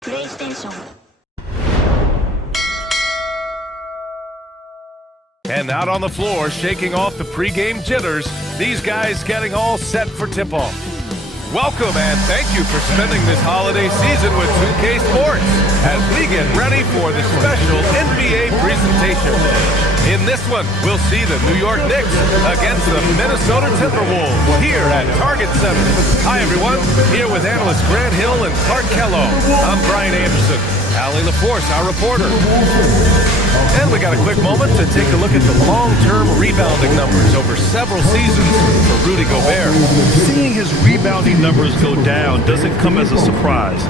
PlayStation. And out on the floor, shaking off the pregame jitters, these guys getting all set for tip-off. Welcome and thank you for spending this holiday season with 2K Sports as we get ready for the special NBA presentation. In this one, we'll see the New York Knicks against the Minnesota Timberwolves here at Target Center. Hi, everyone. Here with analysts Grant Hill and Clark Kellogg. I'm Brian Anderson. Allie LaForce, our reporter. And we got a quick moment to take a look at the long-term rebounding numbers over several seasons for Rudy Gobert. Seeing his rebounding numbers go down doesn't come as a surprise.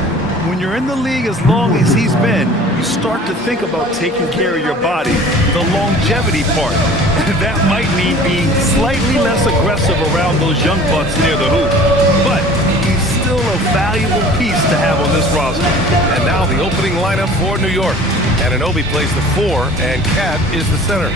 When you're in the league as long as he's been, you start to think about taking care of your body, the longevity part. That might mean being slightly less aggressive around those young bucks near the hoop. But he's still a valuable piece to have on this roster. And now the opening lineup for New York. Anunoby plays the 4, and Cat is the center.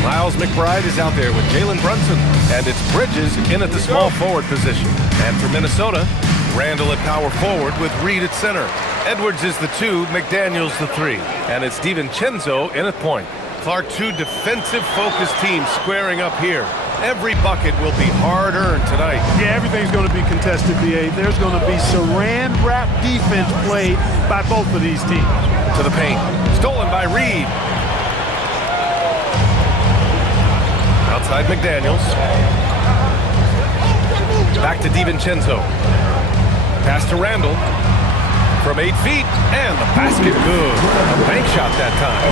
Miles McBride is out there with Jalen Brunson, and it's Bridges in at the small forward position. And for Minnesota, Randall at power forward with Reed at center. Edwards is the 2, McDaniels the 3, and it's DiVincenzo in at point. Clark, two defensive-focused teams squaring up here. Every bucket will be hard-earned tonight. Yeah, everything's going to be contested, BA. There's going to be saran-wrap defense played by both of these teams. To the paint. Stolen by Reed. Outside McDaniels. Back to DiVincenzo. Pass to Randall. From 8 feet, and the basket good. A bank shot that time.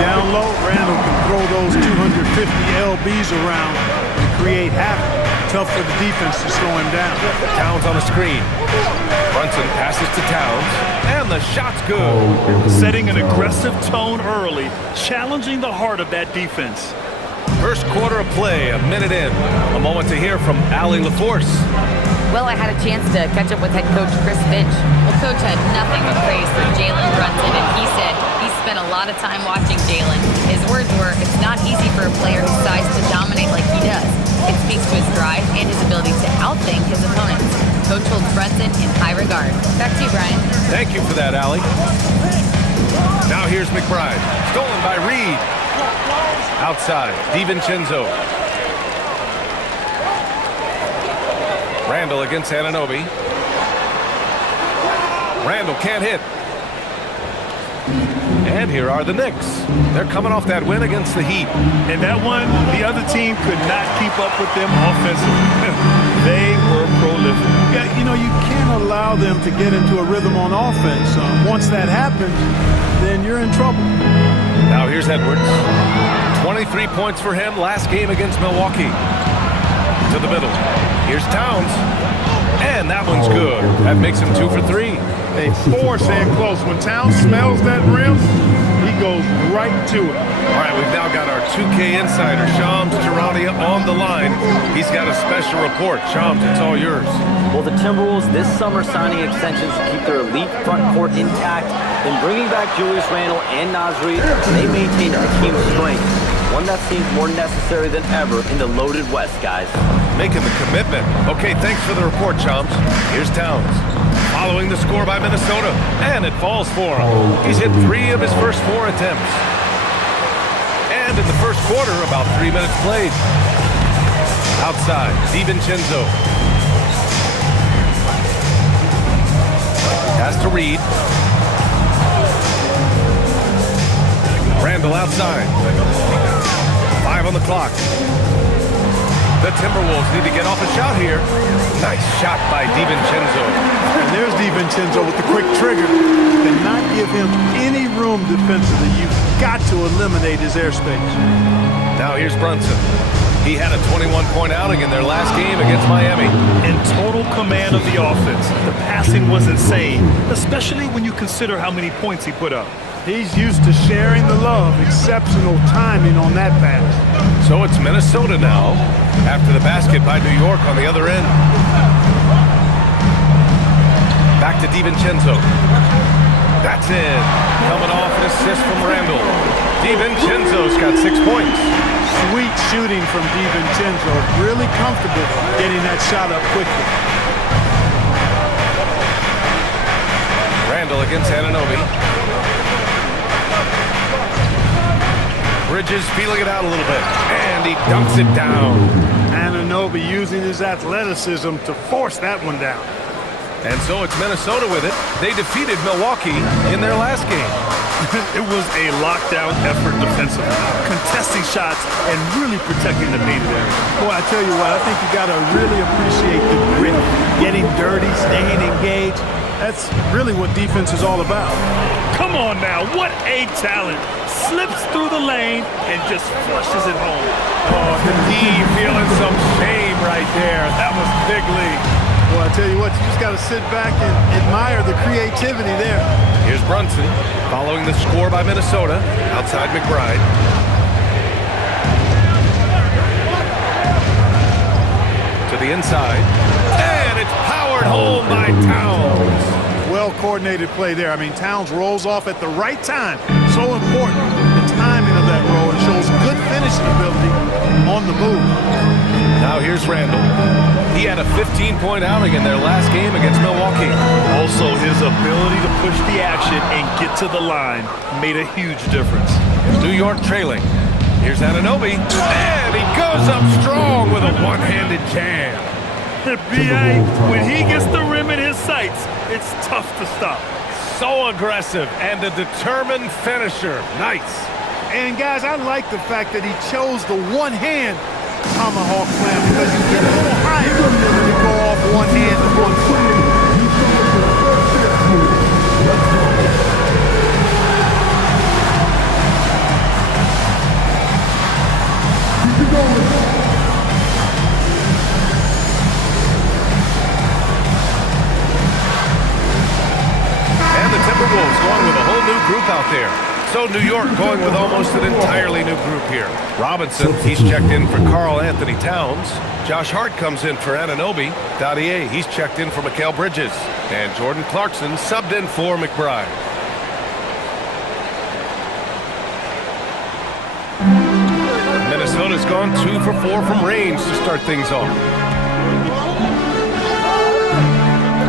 Down low, Randall can throw those 250 LBs around and create havoc. Tough for the defense to slow him down. Towns on the screen. Brunson passes to Towns, and the shot's good. Setting an aggressive tone early, challenging the heart of that defense. First quarter of play, a minute in. A moment to hear from Allie LaForce. Well, I had a chance to catch up with head coach Chris Finch. Well, coach had nothing but praise for Jalen Brunson, and he said he spent a lot of time watching Jalen. His words were, it's not easy for a player his size to dominate like he does. It speaks to his drive and his ability to outthink his opponents. Coach holds Brunson in high regard. Back to you, Brian. Thank you for that, Allie. Now here's McBride. Stolen by Reed. Outside, DiVincenzo. Randall against Anunoby. Randall can't hit. And here are the Knicks. They're coming off that win against the Heat. And that one, the other team could not keep up with them offensively. They were prolific. Yeah, you know, you can't allow them to get into a rhythm on offense. Once that happens, then you're in trouble. Now here's Edwards. 23 points for him last game against Milwaukee. To the middle. Here's Towns. And that one's good. That makes him 2 for 3. They force in close. When Towns smells that rim, he goes right to it. All right, we've now got our 2K insider, Shams Charania, on the line. He's got a special report. Shams, it's all yours. Well, the Timberwolves this summer signing extensions to keep their elite front court intact. In bringing back Julius Randle and Naz Reid, they maintained a team's strength. One that seems more necessary than ever in the loaded West, guys. Making the commitment. Okay, thanks for the report, Chomps. Here's Towns. Following the score by Minnesota, and it falls for him. He's hit 3 of his first 4 attempts. And in the first quarter, about 3 minutes played. Outside, DiVincenzo. Pass to Reed. Randall outside. 5 on the clock. The Timberwolves need to get off a shot here. Nice shot by DiVincenzo. And there's DiVincenzo with the quick trigger. And not give him any room defensively. You've got to eliminate his airspace. Now here's Brunson. He had a 21-point outing in their last game against Miami. In total command of the offense. The passing was insane, especially when you consider how many points he put up. He's used to sharing the love. Exceptional timing on that pass. So it's Minnesota now, after the basket by New York on the other end. Back to DiVincenzo. That's it. Coming off an assist from Randall. DiVincenzo's got 6 points. Sweet shooting from DiVincenzo. Really comfortable getting that shot up quickly. Randall against Anunoby. Bridges feeling it out a little bit, and he dunks it down. Anunoby using his athleticism to force that one down. And so it's Minnesota with it. They defeated Milwaukee in their last game. It was a lockdown effort defensively, contesting shots and really protecting the painted area. Boy, I tell you what, I think you got to really appreciate the grit, getting dirty, staying engaged. That's really what defense is all about. Come on now, what a talent. Slips through the lane and just flushes it home. Oh, D feeling some shame right there. That was big league. Well, I tell you what, you just got to sit back and admire the creativity there. Here's Brunson following the score by Minnesota outside McBride. To the inside. And it's powered home by Towns. Well-coordinated play there. I mean, Towns rolls off at the right time. So important, the timing of that roll. It shows good finishing ability on the move. Now here's Randall. He had a 15-point outing in their last game against Milwaukee. Also, his ability to push the action and get to the line made a huge difference. New York trailing. Here's Anunoby. And he goes up strong with a one-handed jam. B.A., when he gets the rim in his sights, it's tough to stop. So aggressive and a determined finisher. Nice. And, guys, I like the fact that he chose the one-hand tomahawk slam because you get a little higher when you go off one hand and one foot. And the Timberwolves going with a whole new group out there. So New York going with almost an entirely new group here. Robinson, he's checked in for Karl Anthony Towns. Josh Hart comes in for Anunoby. Dali, he's checked in for Mikal Bridges. And Jordan Clarkson subbed in for McBride. Minnesota's gone 2 for 4 from range to start things off.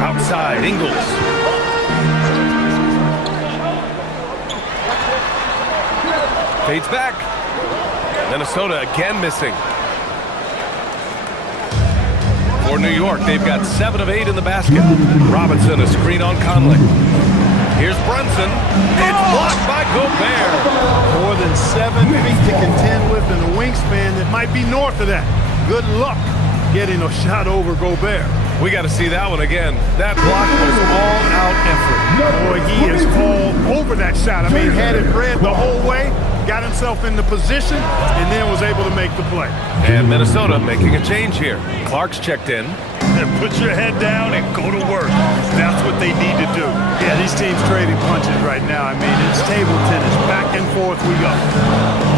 Outside, Ingles. Fades back. Minnesota again missing. For New York, they've got 7 of 8 in the basket. Robinson, a screen on Conley. Here's Brunson. It's blocked by Gobert. More than 7 feet to contend with and a wingspan that might be north of that. Good luck getting a shot over Gobert. We got to see that one again. That block was all-out effort. Boy, he is all over that shot. I mean, had it read the whole way, got himself in the position, and then was able to make the play. And Minnesota making a change here. Clark's checked in. And put your head down and go to work. That's what they need to do. Yeah, these teams trading punches right now. I mean, it's table tennis. Back and forth we go.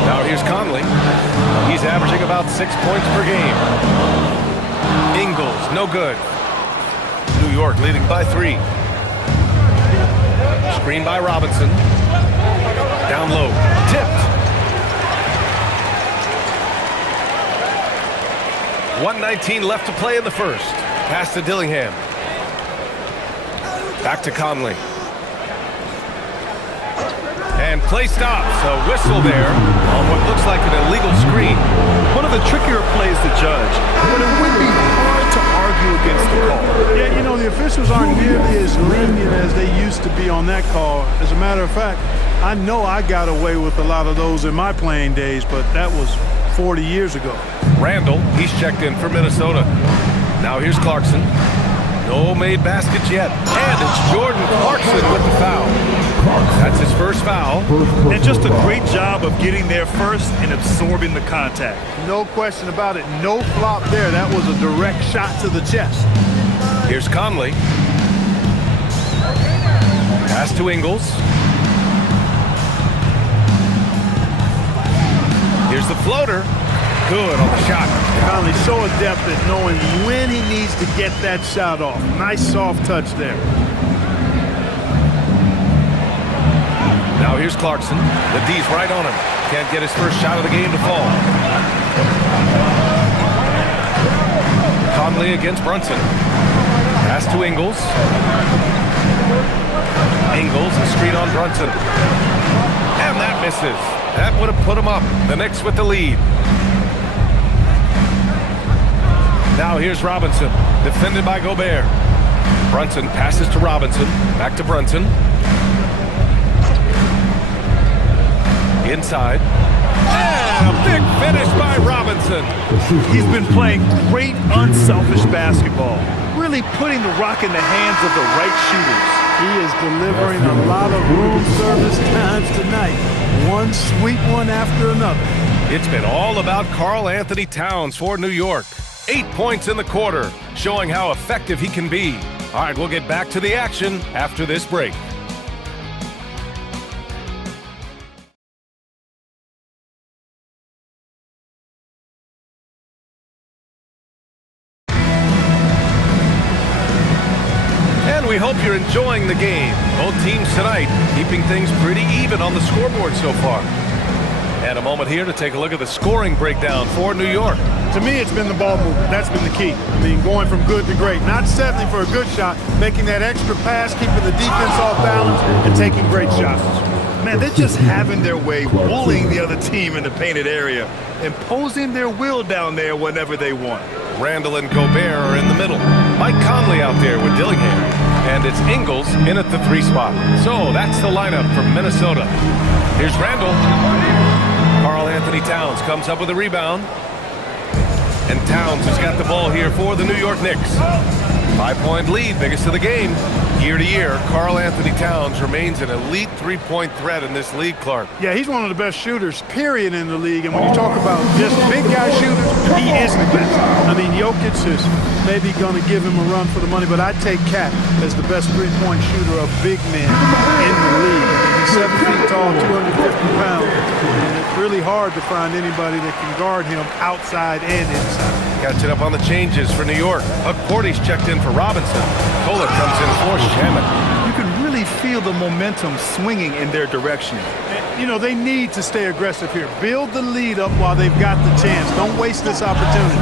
Now here's Conley. He's averaging about 6 points per game. Ingles, no good. New York leading by 3. Screen by Robinson. Down low. Tipped. 1:19 left to play in the first. Pass to Dillingham. Back to Conley. And play stops. A whistle there on what looks like an illegal screen. One of the trickier plays to judge, but it would be hard to argue against the call. Yeah, you know, the officials aren't nearly as lenient as they used to be on that call. As a matter of fact, I know I got away with a lot of those in my playing days, but that was 40 years ago. Randall, he's checked in for Minnesota. Now here's Clarkson. No made baskets yet. And it's Jordan Clarkson with the foul. That's his first foul. And just a great job of getting there first and absorbing the contact. No question about it. No flop there. That was a direct shot to the chest. Here's Conley. Pass to Ingles. Here's the floater. Good on the shot. Conley so adept at knowing when he needs to get that shot off. Nice soft touch there. Now here's Clarkson. The D's right on him. Can't get his first shot of the game to fall. Conley against Brunson. Pass to Ingles. Ingles, a screen on Brunson. And that misses. That would have put him up. The Knicks with the lead. Now here's Robinson, defended by Gobert. Brunson passes to Robinson. Back to Brunson. Inside. And a big finish by Robinson. He's been playing great, unselfish basketball. Really putting the rock in the hands of the right shooters. He is delivering a lot of room service times tonight. One sweet one after another. It's been all about Karl Anthony Towns for New York. 8 points in the quarter, showing how effective he can be. All right, we'll get back to the action after this break. And we hope you're enjoying the game. Both teams tonight keeping things pretty even on the scoreboard so far. And a moment here to take a look at the scoring breakdown for New York. To me, it's been the ball movement. That's been the key. I mean, going from good to great. Not settling for a good shot, making that extra pass, keeping the defense off balance, and taking great shots. Man, they're just having their way, bullying the other team in the painted area, imposing their will down there whenever they want. Randall and Gobert are in the middle. Mike Conley out there with Dillingham. And it's Ingles in at the 3 spot. So that's the lineup from Minnesota. Here's Randall. Karl Anthony Towns comes up with a rebound. And Towns has got the ball here for the New York Knicks. 5-point lead, biggest of the game. Year to year, Karl Anthony Towns remains an elite three-point threat in this league, Clark. Yeah, he's one of the best shooters, period, in the league. And when you talk about just big guy shooters, he is the best. I mean, Jokic is maybe going to give him a run for the money, but I'd take Cat as the best three-point shooter of big men in the league. He's 7 feet tall, 250 pounds, and it's really hard to find anybody that can guard him outside and inside. Catching up on the changes for New York. Cordy's checked in for Robinson. Kohler comes in for Shaman. You can really feel the momentum swinging in their direction. You know, they need to stay aggressive here. Build the lead up while they've got the chance. Don't waste this opportunity.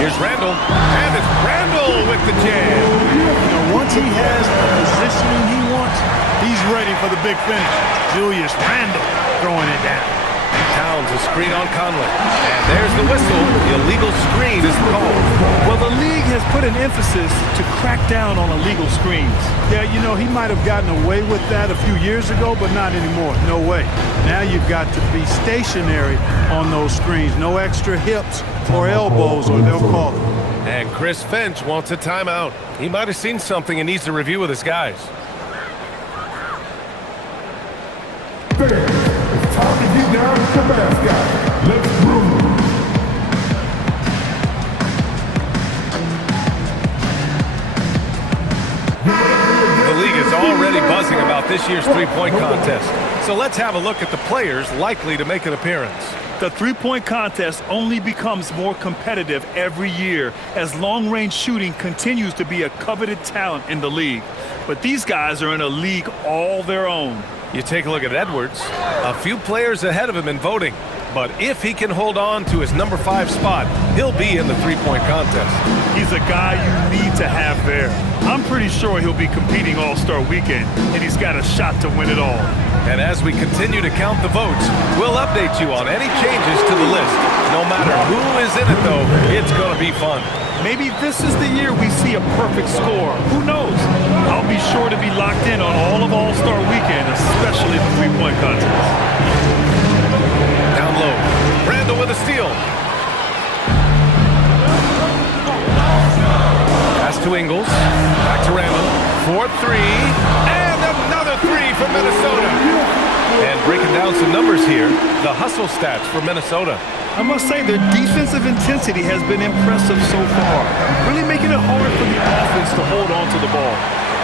Here's Randall. And it's Randall with the jam. You know, once he has the positioning he wants, he's ready for the big finish. Julius Randle throwing it down. Towns a screen on Conley. And there's the whistle. The illegal screen is called. Well, the league has put an emphasis to crack down on illegal screens. Yeah, you know, he might have gotten away with that a few years ago, but not anymore. No way. Now you've got to be stationary on those screens. No extra hips or elbows, or they'll call it. And Chris Finch wants a timeout. He might have seen something and needs to review with his guys. It's time to get down to the basket. Let's groove. The league is already buzzing about this year's three-point contest. So let's have a look at the players likely to make an appearance. The three-point contest only becomes more competitive every year as long-range shooting continues to be a coveted talent in the league. But these guys are in a league all their own. You take a look at Edwards, a few players ahead of him in voting. But if he can hold on to his number 5 spot, he'll be in the three-point contest. He's a guy you need to have there. I'm pretty sure he'll be competing All-Star Weekend, and he's got a shot to win it all. And as we continue to count the votes, we'll update you on any changes to the list. No matter who is in it, though, it's going to be fun. Maybe this is the year we see a perfect score. Who knows? I'll be sure to be locked in on all of All-Star Weekend, especially the three-point contest. Down low, Randall with a steal. Pass to Ingles, back to Randall, 4-3, and another 3 from Minnesota. And breaking down some numbers here, the hustle stats for Minnesota. I must say their defensive intensity has been impressive so far, really making it hard for the offense to hold on to the ball.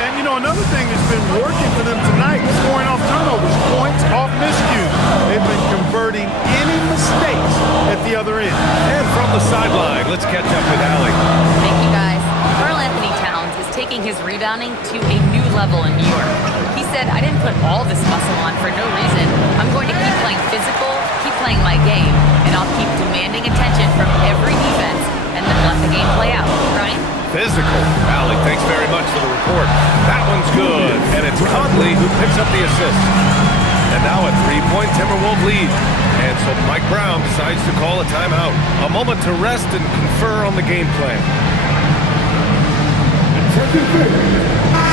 And, you know, another thing that's been working for them tonight is scoring off turnovers, points off miscues. They've been converting any mistakes at the other end. And from the sideline, let's catch up with Dali. Thank you, guys. Karl Anthony Towns is taking his rebounding to a new level in New York. He said, I didn't put all this muscle on for no reason. I'm going to keep playing physical, keep playing my game, and I'll keep demanding attention from every defense and then let the game play out. Brian? Physical. Dali, thanks very much for the report. That one's good. And it's Conley who picks up the assist. And now a 3-point Timberwolves lead. And so Mike Brown decides to call a timeout. A moment to rest and confer on the game plan.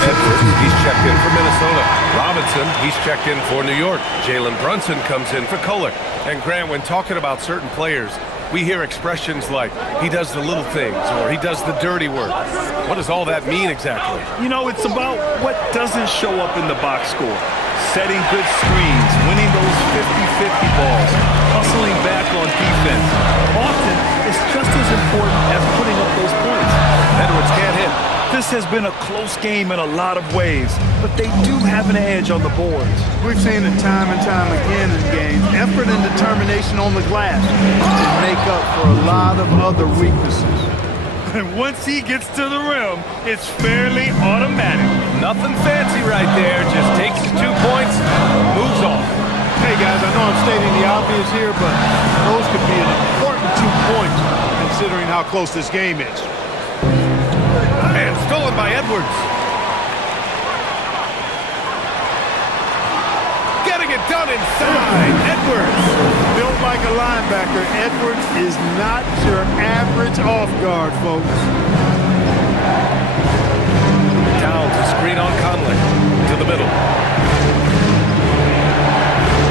Edwards, he's checked in for Minnesota. Robinson, he's checked in for New York. Jalen Brunson comes in for Kohler. And Grant, when talking about certain players, we hear expressions like, he does the little things, or he does the dirty work. What does all that mean exactly? You know, it's about what doesn't show up in the box score. Setting good screens, winning those 50-50 balls, hustling back on defense. Often, it's just as important as putting up those points. Edwards can't hit. This has been a close game in a lot of ways, but they do have an edge on the boards. We've seen it time and time again in games. Effort and determination on the glass can make up for a lot of other weaknesses. And once he gets to the rim, it's fairly automatic. Nothing fancy right there. Just takes his 2 points, moves on. Hey guys, I know I'm stating the obvious here, but those could be an important 2 points considering how close this game is. And stolen by Edwards. Getting it done inside. Edwards. Built like a linebacker, Edwards is not your average off guard, folks. Towns, a screen on Conley. To the middle.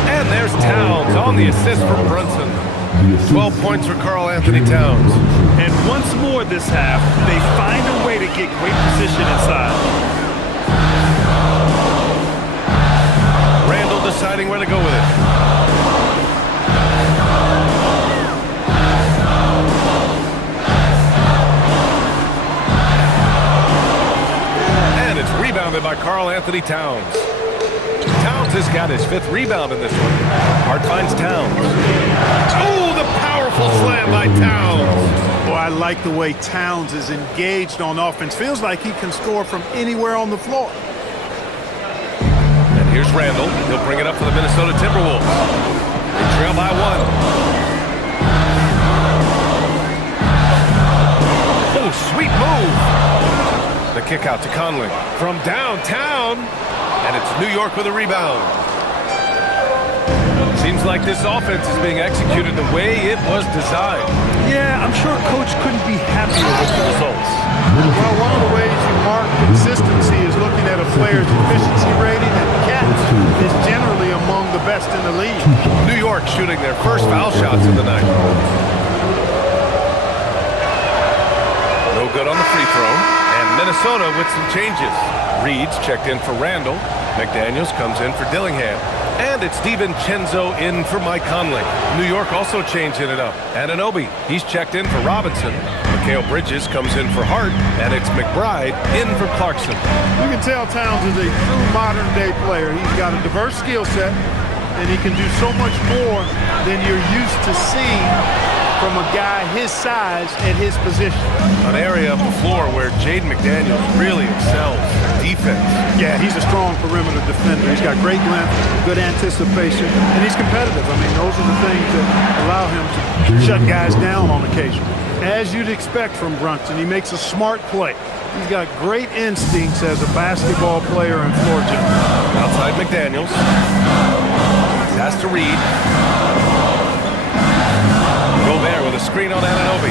And there's Towns on the assist from Brunson. 12 points for Karl Anthony Towns. And once more this half, they find a way to get great position inside. Randall deciding where to go with it. And it's rebounded by Karl Anthony Towns. Towns has got his 5th rebound in this one. Hart finds Towns. Oh, the powerful slam by Towns. Boy, I like the way Towns is engaged on offense. Feels like he can score from anywhere on the floor. And here's Randall. He'll bring it up for the Minnesota Timberwolves. They trail by 1. Oh, sweet move. The kick out to Conley from downtown. And it's New York with a rebound. Seems like this offense is being executed the way it was designed. Yeah, I'm sure Coach couldn't be happier with the results. Well, one of the ways you mark consistency is looking at a player's efficiency rating, and Cat is generally among the best in the league. New York shooting their first foul shots of the night. No good on the free throw. And Minnesota with some changes. Reed's checked in for Randall. McDaniels comes in for Dillingham. And it's DiVincenzo in for Mike Conley. New York also changing it up. Anunoby, he's checked in for Robinson. Mikal Bridges comes in for Hart. And it's McBride in for Clarkson. You can tell Towns is a true modern-day player. He's got a diverse skill set, and he can do so much more than you're used to seeing from a guy his size at his position. An area of the floor where Jaden McDaniels really excels. Defense. Yeah, he's a strong perimeter defender. He's got great length, good anticipation, and he's competitive. I mean, those are the things that allow him to shut guys down on occasion. As you'd expect from Brunson, he makes a smart play. He's got great instincts as a basketball player and floor general. Outside McDaniels. Pass to Reed. Gobert with a screen on Anunoby.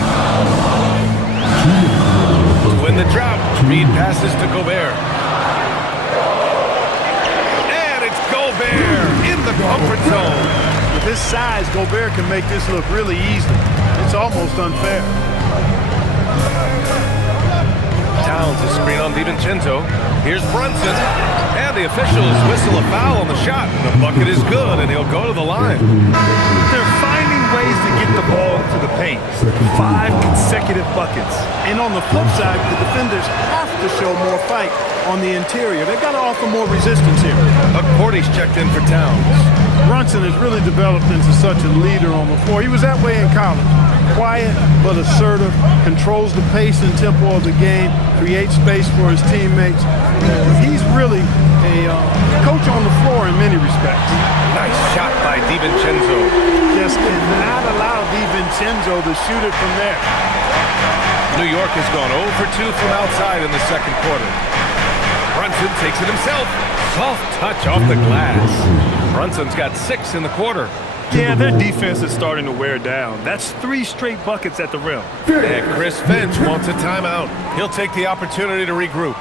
To win the drought, Reed passes to Gobert. And it's Gobert in the comfort zone. With his size, Gobert can make this look really easy. It's almost unfair. Towns is screen on DiVincenzo. Here's Brunson. And the officials whistle a foul on the shot. The bucket is good, and he'll go to the line. They're finding ways to get the ball into the paint. 5 consecutive buckets. And on the flip side, the defenders have to show more fight on the interior. They've got to offer more resistance here. McCourty's checked in for Towns. Brunson has really developed into such a leader on the floor. He was that way in college. Quiet but assertive, controls the pace and tempo of the game, creates space for his teammates. He's really a coach on the floor in many respects. Nice shot by DiVincenzo. Just cannot allow DiVincenzo to shoot it from there. New York has gone 0 for 2 from outside in the second quarter. Brunson takes it himself. Soft touch off the glass. Brunson's got 6 in the quarter. Yeah, their defense is starting to wear down. That's 3 straight buckets at the rim. And Chris Finch wants a timeout. He'll take the opportunity to regroup.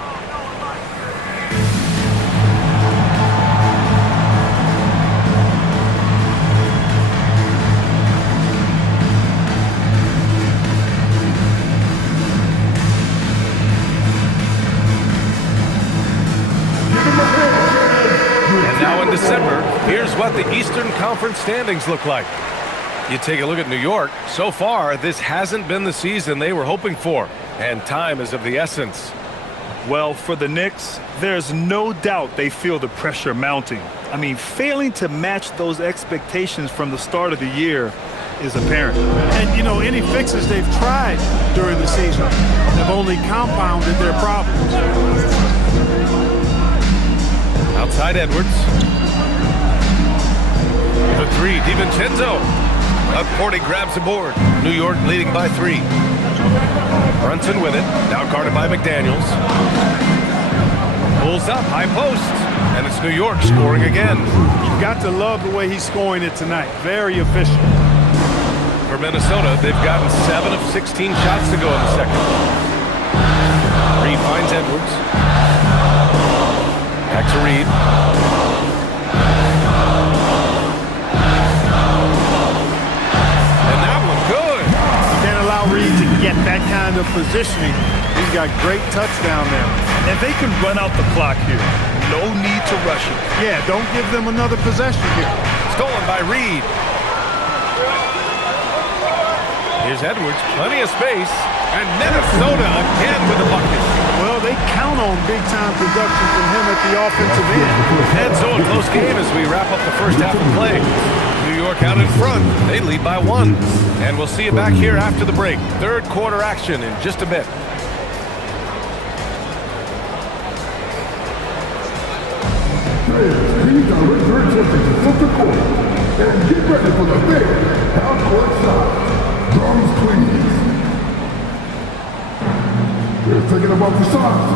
December, here's what the Eastern Conference standings look like. You take a look at New York. So far, this hasn't been the season they were hoping for, and time is of the essence. Well, for the Knicks, there's no doubt they feel the pressure mounting. I mean, failing to match those expectations from the start of the year is apparent. And, you know, any fixes they've tried during the season have only compounded their problems. Outside Edwards. The 3, DiVincenzo. Upcourt grabs the board. New York leading by 3. Brunson with it. Now guarded by McDaniels. Pulls up, high post. And it's New York scoring again. You've got to love the way he's scoring it tonight. Very efficient. For Minnesota, they've gotten 7 of 16 shots to go in the second. Reed finds Edwards. Back to Reed. And that one good. You can't allow Reed to get that kind of positioning. He's got great touch down there. And they can run out the clock here. No need to rush it. Yeah, don't give them another possession here. Stolen by Reed. Here's Edwards, plenty of space. And Minnesota again with the bucket. Well, they count on big-time production from him at the offensive end. And so a close game as we wrap up the first half of play. New York out in front. They lead by 1. And we'll see you back here after the break. Third quarter action in just a bit. Please direct your attention to center court and get ready for the big half-court shot. Drums, please. They're thinking about the shots.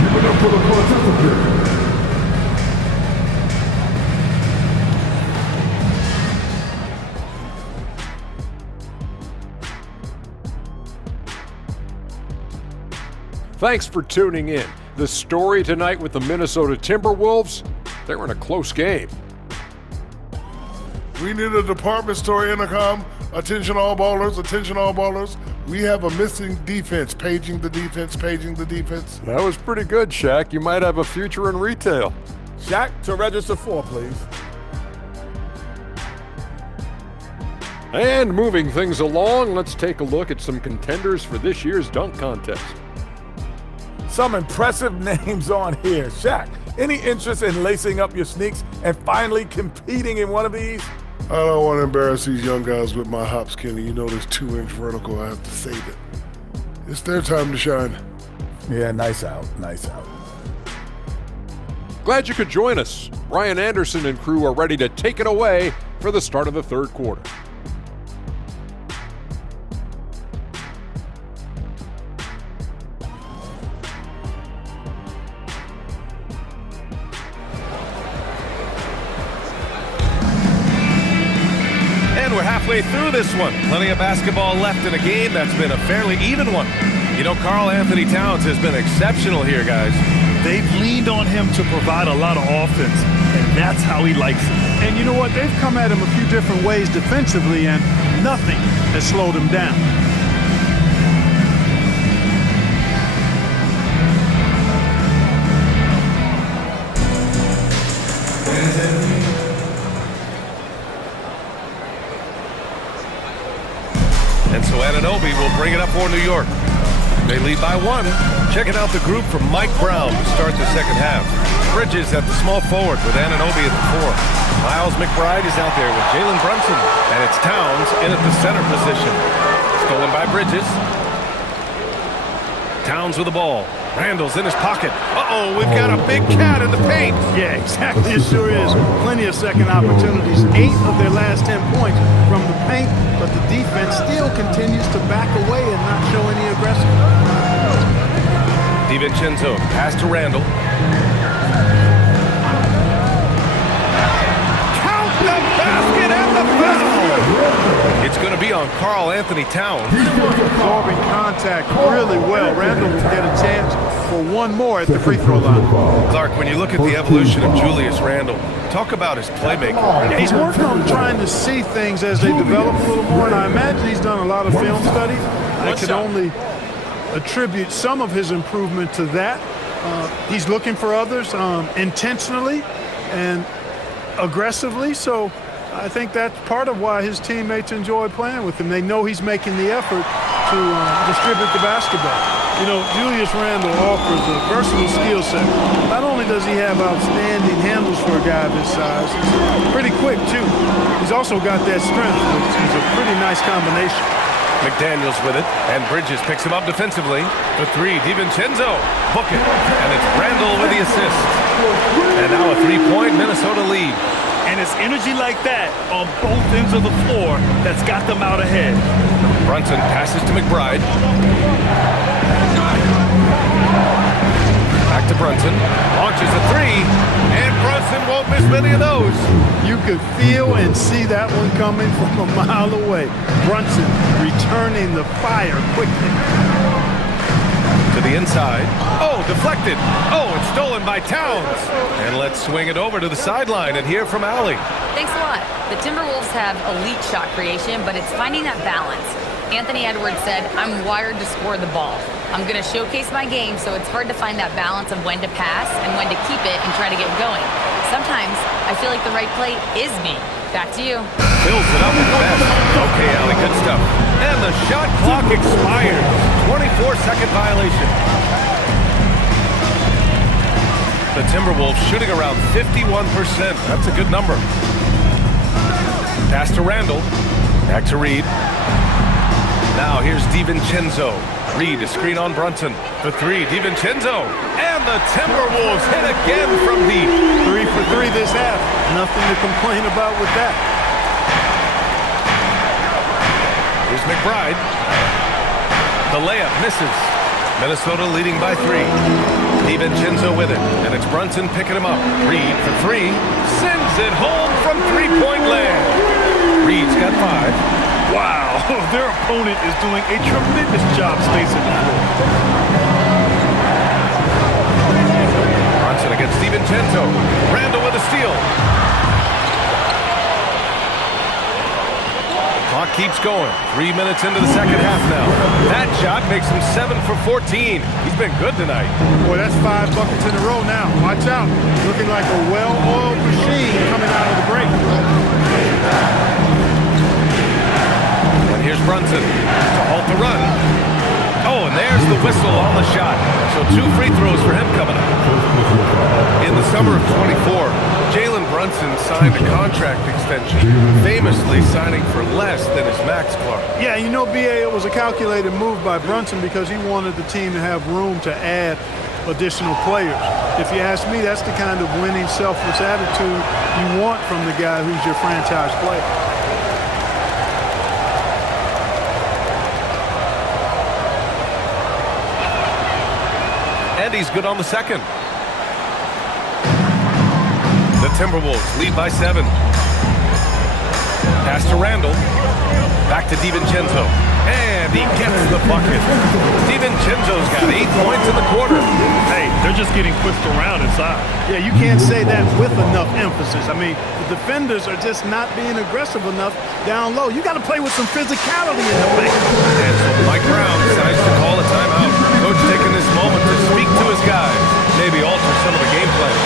Give it up for the participants. Thanks for tuning in. The story tonight with the Minnesota Timberwolves, they were in a close game. We need a department store intercom. Attention all ballers, attention all ballers. We have a missing defense. Paging the defense, paging the defense. That was pretty good, Shaq. You might have a future in retail. Shaq, to register 4, please. And moving things along, let's take a look at some contenders for this year's dunk contest. Some impressive names on here. Shaq, any interest in lacing up your sneaks and finally competing in one of these? I don't want to embarrass these young guys with my hops, Kenny. You know this 2-inch vertical. I have to save it. It's their time to shine. Yeah, nice out, nice out. Glad you could join us. Brian Anderson and crew are ready to take it away for the start of the third quarter. We're halfway through this one. Plenty of basketball left in a game that's been a fairly even one. You know, Karl Anthony Towns has been exceptional here, guys. They've leaned on him to provide a lot of offense, and that's how he likes it. And you know what? They've come at him a few different ways defensively, and nothing has slowed him down. And so Anunoby will bring it up for New York. They lead by 1. Checking out the group from Mike Brown to start the second half. Bridges at the small forward with Anunoby at the 4. Miles McBride is out there with Jalen Brunson. And it's Towns in at the center position. Stolen by Bridges. Towns with the ball. Randall's in his pocket. Uh-oh, we've got a big cat in the paint. Yeah, exactly. It sure is. Plenty of second opportunities. 8 of their last 10 points from the paint, but the defense still continues to back away and not show any aggression. DiVincenzo, pass to Randall. Count the basket and the foul! It's going to be on Karl Anthony Towns. Absorbing contact really well. Randall will get a chance for one more at the free throw line. Clark, when you look at the evolution of Julius Randall, talk about his playmaking. Yeah, he's working on trying to see things as they develop a little more, and I imagine he's done a lot of film studies. I can only attribute some of his improvement to that. He's looking for others intentionally and aggressively, so I think that's part of why his teammates enjoy playing with him. They know he's making the effort to distribute the basketball. You know, Julius Randall offers a versatile skill set. Not only does he have outstanding handles for a guy of his size, he's pretty quick, too. He's also got that strength, which is a pretty nice combination. McDaniels with it, and Bridges picks him up defensively. The 3, DiVincenzo, book it, and it's Randall with the assist. And now a 3-point Minnesota lead. And it's energy like that on both ends of the floor that's got them out ahead. Brunson passes to McBride. Back to Brunson, launches a 3, and Brunson won't miss many of those. You could feel and see that one coming from a mile away. Brunson returning the fire quickly. To the inside. Oh, deflected. Oh, it's stolen by Towns. And let's swing it over to the sideline and hear from Allie. Thanks a lot. The Timberwolves have elite shot creation, but it's finding that balance. Anthony Edwards said, "I'm wired to score the ball. I'm going to showcase my game, so it's hard to find that balance of when to pass and when to keep it and try to get going. Sometimes I feel like the right play is me." Back to you. Fills it up with the best. Okay, Allie, good stuff. And the shot clock expires. 24-second violation. The Timberwolves shooting around 51%. That's a good number. Pass to Randall. Back to Reed. Now here's DiVincenzo. Reed, a screen on Brunson. The 3, DiVincenzo. And the Timberwolves hit again from deep. 3 for 3 this half. Nothing to complain about with that. Here's McBride. The layup misses. Minnesota leading by 3. DiVincenzo with it. And it's Brunson picking him up. Reed for 3. Sends it home from three-point land. Reed's got 5. Wow, their opponent is doing a tremendous job spacing the floor. Brunson against DiVincenzo. Randall with a steal. Clock keeps going. 3 minutes into the second half now. That shot makes him 7 for 14. He's been good tonight. Boy, that's 5 buckets in a row now. Watch out. Looking like a well-oiled machine coming out of the break. And here's Brunson to halt the run. Oh, and there's the whistle on the shot. So 2 free throws for him coming up. In the summer of 24, Jalen Brunson signed a contract extension, famously signing for less than his max, Clark. Yeah, you know, B.A., it was a calculated move by Brunson because he wanted the team to have room to add additional players. If you ask me, that's the kind of winning, selfless attitude you want from the guy who's your franchise player. And he's good on the second. The Timberwolves lead by 7. Pass to Randall. Back to DiVincenzo. And he gets the bucket. DiVincenzo's got 8 points in the quarter. Hey, they're just getting pushed around inside. Yeah, you can't say that with enough emphasis. I mean, the defenders are just not being aggressive enough down low. You got to play with some physicality in the paint. And so Mike Brown decides to call a timeout. Coach taking this moment to speak to his guys. Maybe alter some of the game plan.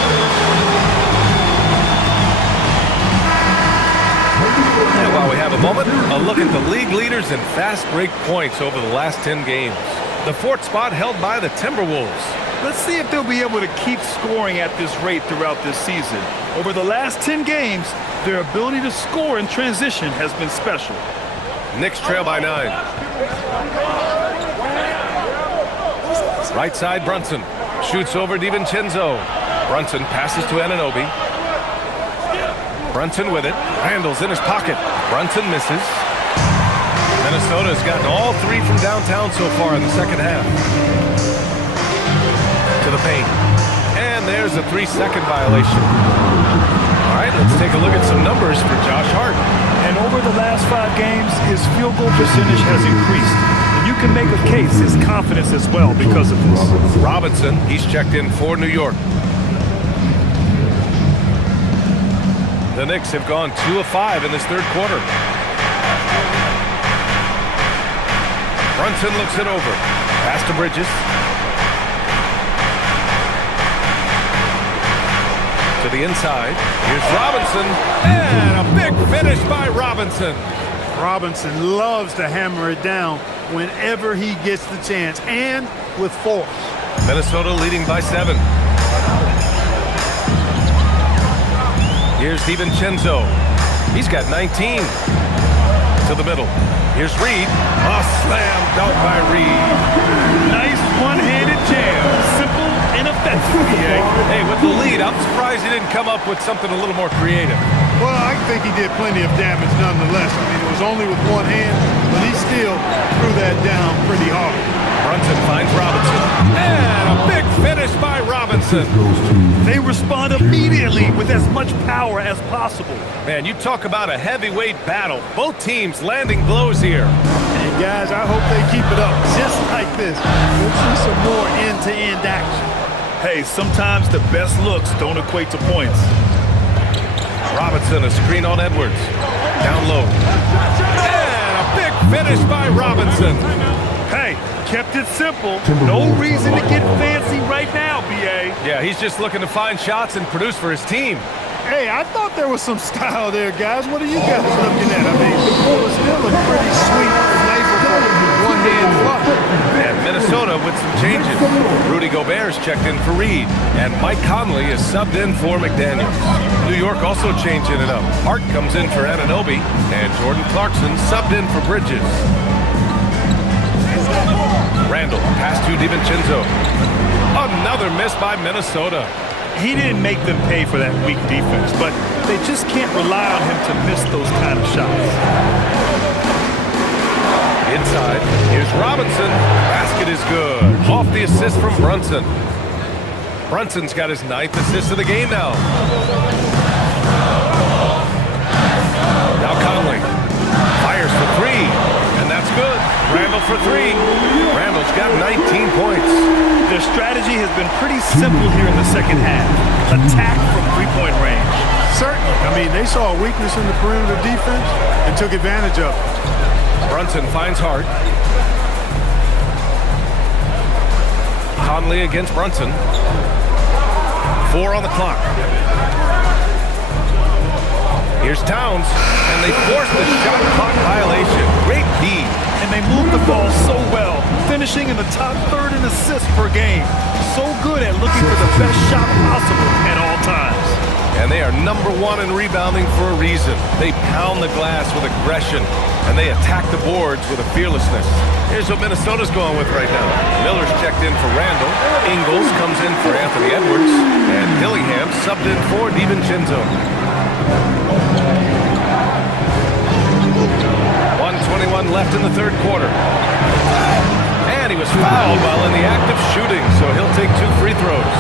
And while we have a moment, a look at the league leaders in fast break points over the last 10 games. The 4th spot held by the Timberwolves. Let's see if they'll be able to keep scoring at this rate throughout this season. Over the last 10 games, their ability to score in transition has been special. Knicks trail by 9. Right side, Brunson. Shoots over DiVincenzo. Brunson passes to Anunoby. Brunson with it. Randall's in his pocket. Brunson misses. Minnesota's gotten all three from downtown so far in the second half. To the paint. And there's a 3-second violation. All right, let's take a look at some numbers for Josh Hart. And over the last 5 games, his field goal percentage has increased. And you can make a case, his confidence as well because of this. Robinson, he's checked in for New York. The Knicks have gone 2 of 5 in this third quarter. Brunson looks it over. Pass to Bridges. To the inside. Here's Robinson. And a big finish by Robinson. Robinson loves to hammer it down whenever he gets the chance, and with force. Minnesota leading by 7. Here's DiVincenzo. He's got 19. To the middle. Here's Reed. A slam dunk by Reed. Nice one-handed jam. Simple and effective, BA. Hey, with the lead, I'm surprised he didn't come up with something a little more creative. Well, I think he did plenty of damage nonetheless. I mean, it was only with one hand, but he still threw that down pretty hard. Brunson finds Robinson. And a big finish by Robinson. They respond immediately with as much power as possible. Man, you talk about a heavyweight battle. Both teams landing blows here. And guys, I hope they keep it up just like this. We'll see some more end-to-end action. Hey, sometimes the best looks don't equate to points. Robinson, a screen on Edwards. Down low. And a big finish by Robinson. Hey, kept it simple. No reason to get fancy right now, BA. Yeah, he's just looking to find shots and produce for his team. Hey, I thought there was some style there, guys. What are you guys looking at? I mean, it was still a pretty sweet, flavorful one-hand flush. And Minnesota with some changes. Rudy Gobert's checked in for Reed. And Mike Conley is subbed in for McDaniels. New York also changing it up. Hart comes in for Anunoby. And Jordan Clarkson subbed in for Bridges. Randall, pass to DiVincenzo. Another miss by Minnesota. He didn't make them pay for that weak defense, but they just can't rely on him to miss those kind of shots. Inside, here's Robinson. Basket is good. Off the assist from Brunson. Brunson's got his 9th assist of the game now. Now Conley fires for 3, and that's good. Randall for 3. Randall's got 19 points. Their strategy has been pretty simple here in the second half. Attack from three-point range. Certainly. I mean, they saw a weakness in the perimeter defense and took advantage of it. Brunson finds Hart. Conley against Brunson. 4 on the clock. Here's Towns, and they force the shot clock violation. Great D. And they move the ball so well, finishing in the top third in assists per game. So good at looking for the best shot possible at all times. And they are number 1 in rebounding for a reason. They pound the glass with aggression, and they attack the boards with a fearlessness. Here's what Minnesota's going with right now. Miller's checked in for Randall. Ingles comes in for Anthony Edwards. And Dillingham subbed in for DiVincenzo. 1:21 left in the third quarter. And he was fouled while in the act of shooting, so he'll take 2 free throws.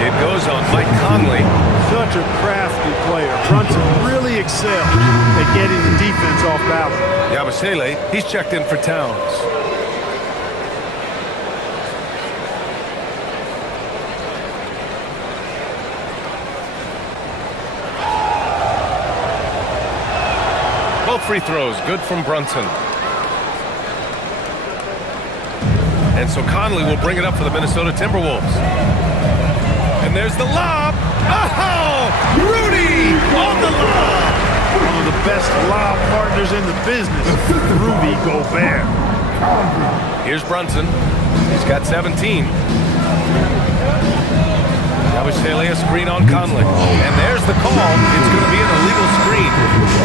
It goes on Mike Conley. Such a crafty player. Brunson really excelled at getting the defense off balance. Yabusele, he's checked in for Towns. Both free throws, good from Brunson. And so Conley will bring it up for the Minnesota Timberwolves. And there's the lob. Oh! Rudy on the lob! One of the best lob partners in the business, Rudy Gobert. Here's Brunson. He's got 17. Yabusele a screen on Conley. And there's the call. It's going to be an illegal screen.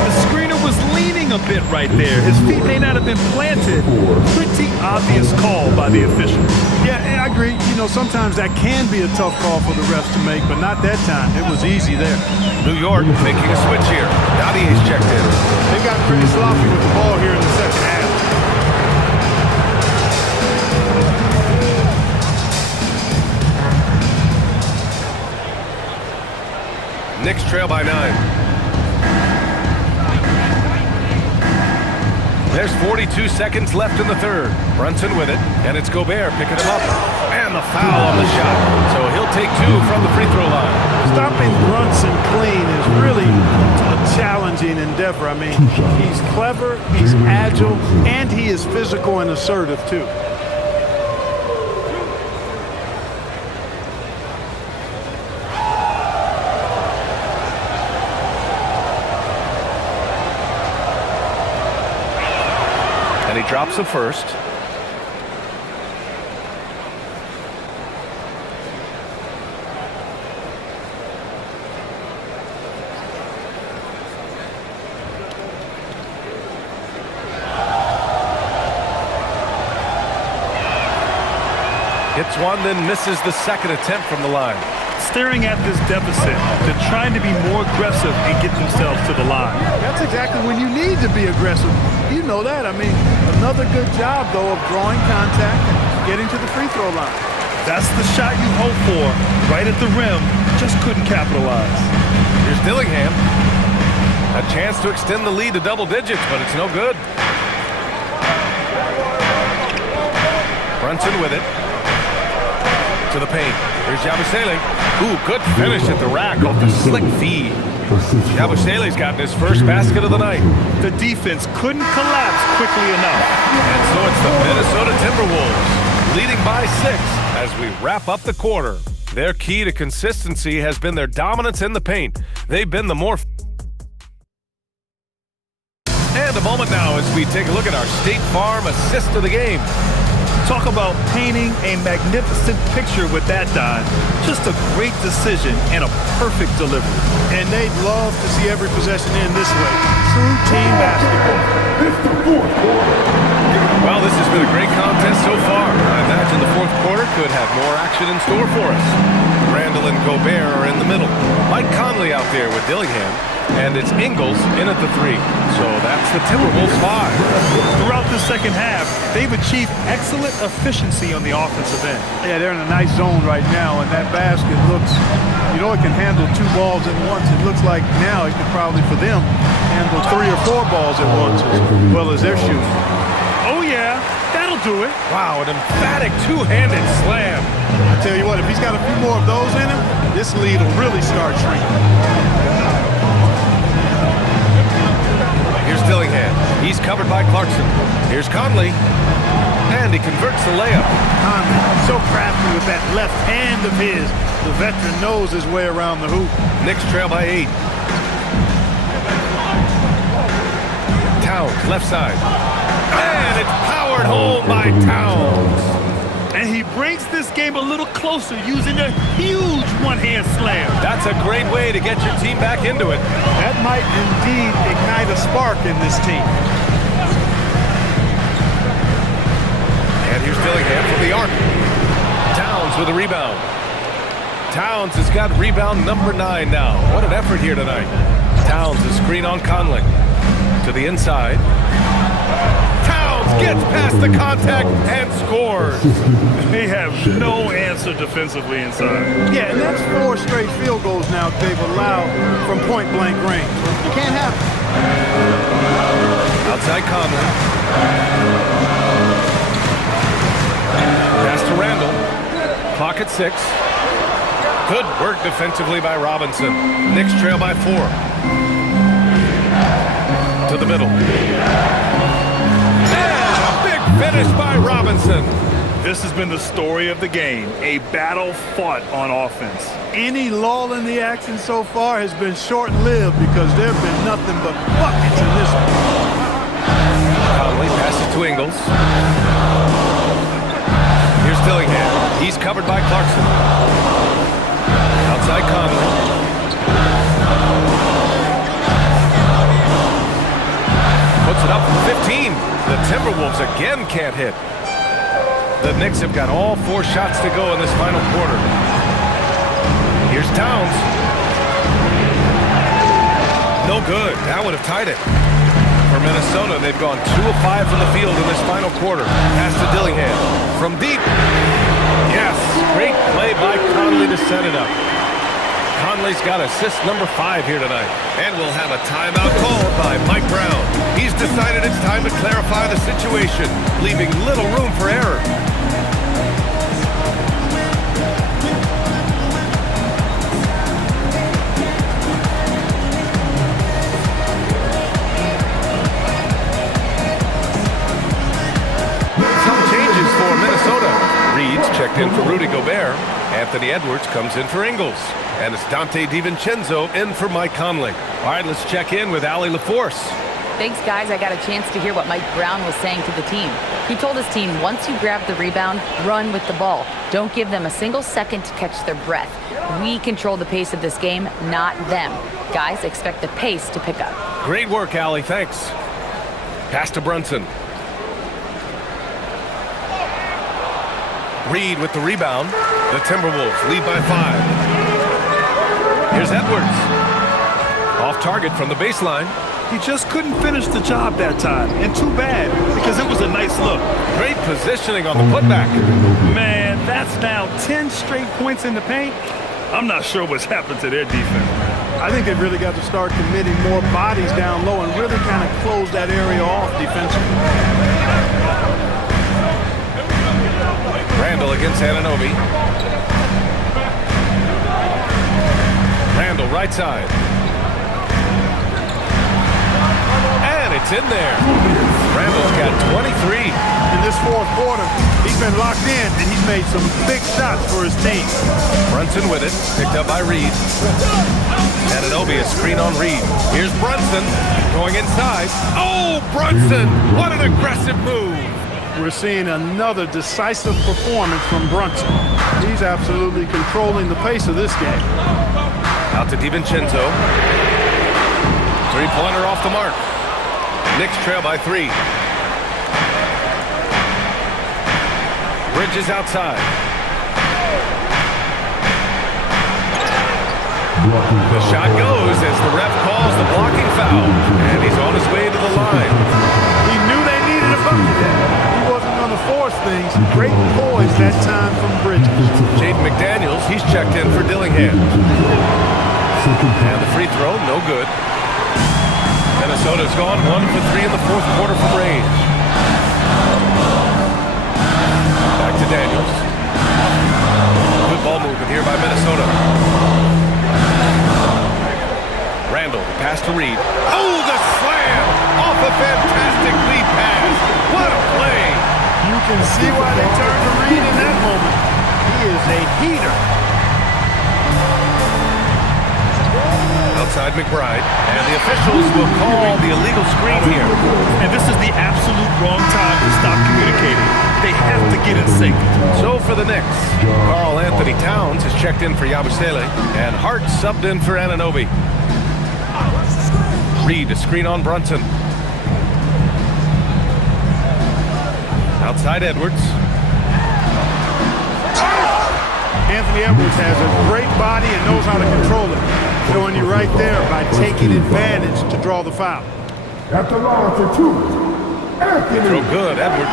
The screener was leaning a bit right there. His feet may not have been planted. Pretty obvious call by the official. Yeah, I agree. You know, sometimes that can be a tough call for the refs to make, but not that time. It was easy there. New York making a switch here. Dali is checked in. They got pretty sloppy with the ball here in the second half. Knicks trail by 9. There's 42 seconds left in the third. Brunson with it, and it's Gobert picking him up. And the foul on the shot. So he'll take 2 from the free throw line. Stopping Brunson clean is really a challenging endeavor. I mean, he's clever, he's agile, and he is physical and assertive, too. And he drops the first. Hits one, then misses the second attempt from the line. Staring at this deficit, they're trying to be more aggressive and get themselves to the line. That's exactly when you need to be aggressive. You know that. I mean, another good job, though, of drawing contact and getting to the free throw line. That's the shot you hope for, right at the rim. Just couldn't capitalize. Here's Dillingham. A chance to extend the lead to double digits, but it's no good. Brunson with it. To the paint. Here's Yabusele. Ooh, good finish at the rack off the slick feed. Yabusele's gotten his first basket of the night. The defense couldn't collapse quickly enough. And so it's the Minnesota Timberwolves leading by 6 as we wrap up the quarter. Their key to consistency has been their dominance in the paint. They've been the more... And a moment now as we take a look at our State Farm assist of the game. Talk about painting a magnificent picture with that dive. Just a great decision and a perfect delivery. And they'd love to see every possession in this way. True team basketball. Well, this has been a great contest so far. I imagine the fourth quarter could have more action in store for us. Randall and Gobert are in the middle. Mike Conley out there with Dillingham. And it's Ingles in at the 3. So that's the Timberwolves 5. Throughout the second half, they've achieved excellent efficiency on the offensive end. Yeah, they're in a nice zone right now, and that basket looks, you know, it can handle 2 balls at once. It looks like now it could probably, for them, handle 3 or 4 balls at once as well as they're shooting. Oh, yeah, that'll do it. Wow, an emphatic two-handed slam. I tell you what, if he's got a few more of those in him, this lead will really start shrinking. Here's Dillingham. He's covered by Clarkson. Here's Conley. And he converts the layup. Conley, so crafty with that left hand of his. The veteran knows his way around the hoop. Knicks trail by 8. Towns, left side. And it's powered home by Towns. And he brings this game a little closer using a huge one-hand slam. That's a great way to get your team back into it. That might indeed ignite a spark in this team. And here's Dillingham from the arc. Towns with a rebound. Towns has got rebound number 9 now. What an effort here tonight. Towns is screen on Conley. To the inside. Gets past the contact and scores. They have no answer defensively inside. Yeah, and that's 4 straight field goals now they've allowed from point-blank range. You can't have it. Outside Conley. Pass to Randall. Clock at 6. Good work defensively by Robinson. Knicks trail by 4. To the middle. Finish by Robinson. This has been the story of the game, a battle fought on offense. Any lull in the action so far has been short-lived because there have been nothing but buckets in this one. Conley passes to Ingles. Here's Dillingham. He's covered by Clarkson. Outside Conley. Puts it up from 15. The Timberwolves again can't hit. The Knicks have got all 4 shots to go in this final quarter. Here's Towns. No good. That would have tied it. For Minnesota, they've gone 2 of 5 from the field in this final quarter. Pass to Dillingham. From deep. Yes, great play by Conley to set it up. Conley's got assist number 5 here tonight. And we'll have a timeout called by Mike Brown. He's decided it's time to clarify the situation, leaving little room for error. Reed's checked in for Rudy Gobert. Anthony Edwards comes in for Ingles. And it's Dante DiVincenzo in for Mike Conley. All right, let's check in with Allie LaForce. Thanks, guys. I got a chance to hear what Mike Brown was saying to the team. He told his team, once you grab the rebound, run with the ball. Don't give them a single second to catch their breath. We control the pace of this game, not them. Guys, expect the pace to pick up. Great work, Allie. Thanks. Pass to Brunson. Reed with the rebound. The Timberwolves lead by 5. Here's Edwards. Off target from the baseline. He just couldn't finish the job that time, and too bad, because it was a nice look. Great positioning on the putback. Man, that's now 10 straight points in the paint. I'm not sure what's happened to their defense. I think they've really got to start committing more bodies down low and really kind of close that area off defensively. Randall against Anunoby. Randall right side. And it's in there. Randall's got 23. In this fourth quarter, he's been locked in and he's made some big shots for his team. Brunson with it, picked up by Reed. Anunoby, a screen on Reed. Here's Brunson going inside. Oh, Brunson! What an aggressive move! We're seeing another decisive performance from Brunson. He's absolutely controlling the pace of this game. Out to DiVincenzo. Three-pointer off the mark. Knicks trail by 3. Bridges outside. The shot goes as the ref calls the blocking foul. And he's on his way to the line. He knew they needed a bucket. Force things. Great poise that time from Bridges. Jaden McDaniels, he's checked in for Dillingham. And the free throw, no good. Minnesota's gone 1 for 3 in the fourth quarter from range. Back to Daniels. Good ball movement here by Minnesota. Randall, pass to Reed. Oh, the slam! Off a fantastic lead pass. What a play! You can see why they turned to Reed in that moment. He is a heater. Outside McBride, and the officials will call the illegal screen here. And this is the absolute wrong time to stop communicating. They have to get in sync. So for the Knicks, Karl Anthony Towns is checked in for Yabusele, and Hart subbed in for Anunoby. Reed, a screen on Brunson. Outside Edwards. Anthony Edwards has a great body and knows how to control it. Showing you right there by taking advantage to draw the foul. At the line for 2, Anthony. Throw good, Edwards.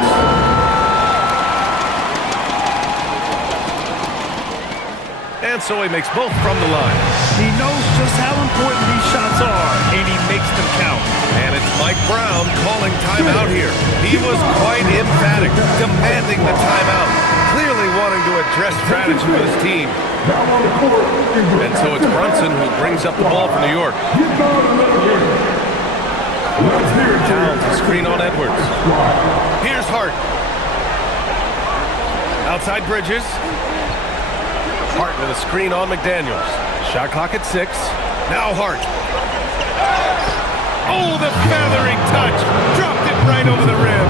And so he makes both from the line. He knows just how important these shots are, and he makes them count. And it's Mike Brown calling timeout here. He was quite emphatic, demanding the timeout, clearly wanting to address strategy with his team. And so it's Brunson who brings up the ball for New York. Towns, a screen on Edwards. Here's Hart. Outside Bridges. Hart with a screen on McDaniels. Shot clock at 6. Now Hart. Oh, the feathering touch. Dropped it right over the rim.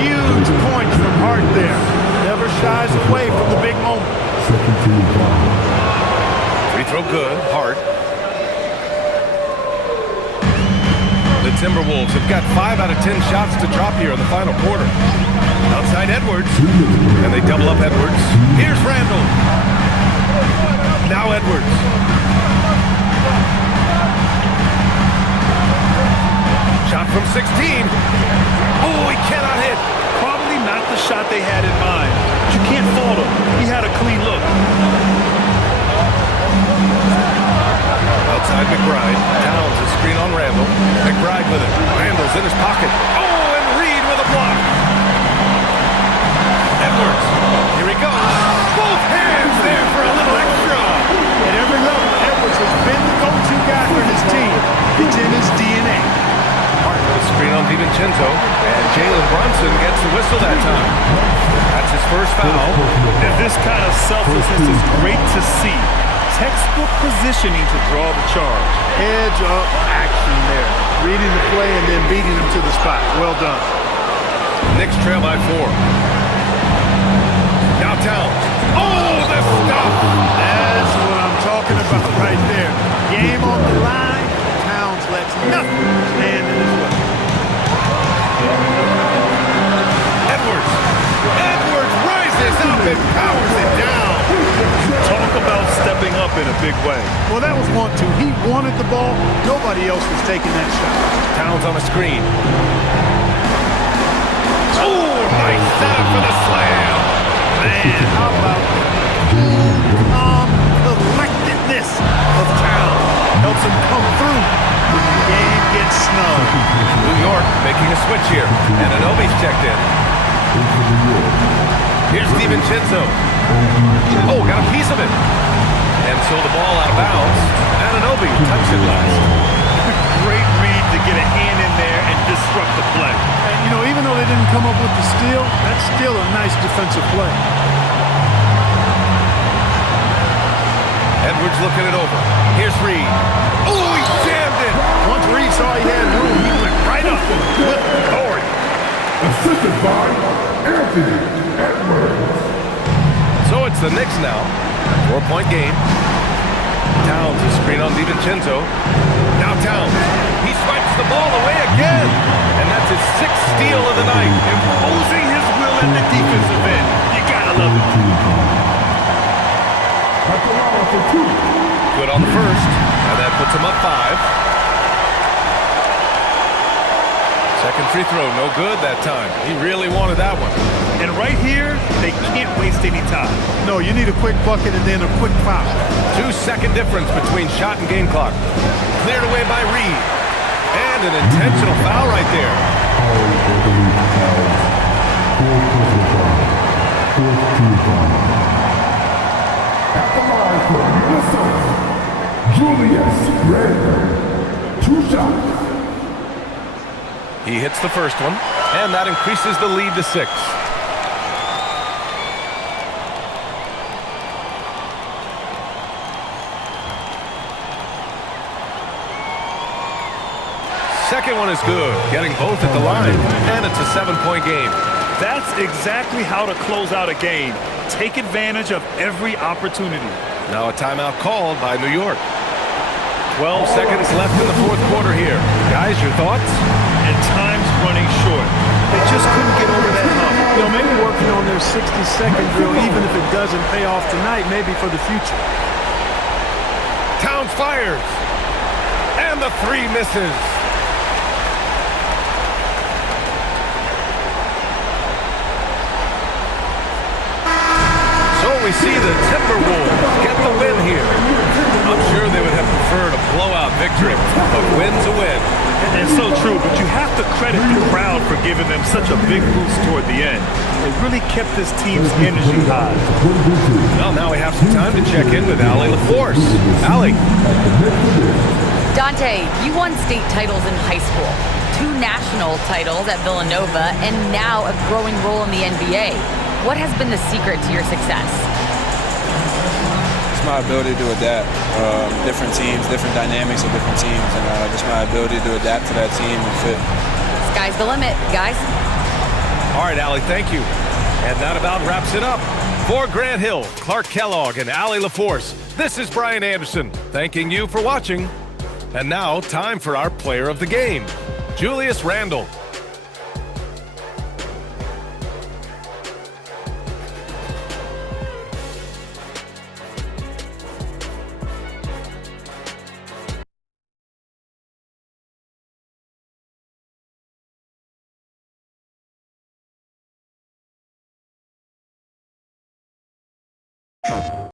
Huge points from Hart there. Never shies away from the big moment. Free throw good. Hart. The Timberwolves have got 5 out of 10 shots to drop here in the final quarter. Outside Edwards. And they double up Edwards. Here's Randall. Now Edwards. Shot from 16. Oh, he cannot hit. Probably not the shot they had in mind. But you can't fault him. He had a clean look. Outside McBride. Towns a screen on Randall. McBride with it. Randall's in his pocket. Oh, and Reed with a block. Edwards. Here he goes. Both hands there for a little extra. At every level, Edwards has been the go-to guy for his team. It's in his DNA. Screen on DiVincenzo, and Jalen Brunson gets the whistle that time. That's his first foul. And this kind of selflessness is great to see. Textbook positioning to draw the charge. Heads-up action there. Reading the play and then beating him to the spot. Well done. Knicks trail by 4. Now Towns. Oh, the stop! That's what I'm talking about right there. Game on the line. Towns lets nothing stand in his way. Edwards rises up and powers it down. Talk about stepping up in a big way. Well, that was 1-2. He wanted the ball. Nobody else was taking that shot. Towns on a screen. Oh, nice setup for the slam. Man, how about the cool, calm collectedness of Towns? Helps him come through when the game gets snug. New York making a switch here. And Anunoby's checked in. Here's DiVincenzo. Oh, got a piece of it. And so the ball out of bounds. Anunoby touched it last. Great read to get a hand in there and disrupt the play. And, you know, even though they didn't come up with the steal, that's still a nice defensive play. Edwards looking it over. Here's Reed. Oh, he jammed it. Once Reed saw he had room, he went right up and flipped forward. Assisted by Anthony Edwards. So it's the Knicks now. 4-point game. Towns a screen on DiVincenzo. Now Towns. He swipes the ball away again. And that's his 6th steal of the night. Imposing his will at the defensive end. You gotta love it. Good on the first. And that puts him up 5. Second free throw, no good that time. He really wanted that one. And right here, they can't waste any time. No, you need a quick bucket and then a quick foul. 2-second difference between shot and game clock. Cleared away by Reed. And an intentional foul right there. At the line for Minnesota, Julius Randle. 2 shots. He hits the first one, and that increases the lead to 6. Second one is good, getting both at the line, and it's a 7-point game. That's exactly how to close out a game. Take advantage of every opportunity. Now a timeout called by New York. 12 seconds left in the fourth quarter here. Guys, your thoughts? And time's running short. They just couldn't get over that hump. You know, maybe working on their 60-second drill, even if it doesn't pay off tonight, maybe for the future. Towns fires. And the 3 misses. So we see the Timberwolves get the win here. I'm sure they would have preferred a blowout victory, but win's a win. And so true, but you have to credit the crowd for giving them such a big boost toward the end. They really kept this team's energy high. Well, now we have some time to check in with Allie LaForce. Allie. Dante, you won state titles in high school, 2 national titles at Villanova, and now a growing role in the NBA. What has been the secret to your success? It's my ability to adapt. Different teams, different dynamics of different teams, and just my ability to adapt to that team and fit. Sky's the limit, guys. All right, Allie, thank you. And that about wraps it up. For Grant Hill, Clark Kellogg, and Allie LaForce, this is Brian Anderson. thanking you for watching. And now, time for our player of the game, Julius Randle.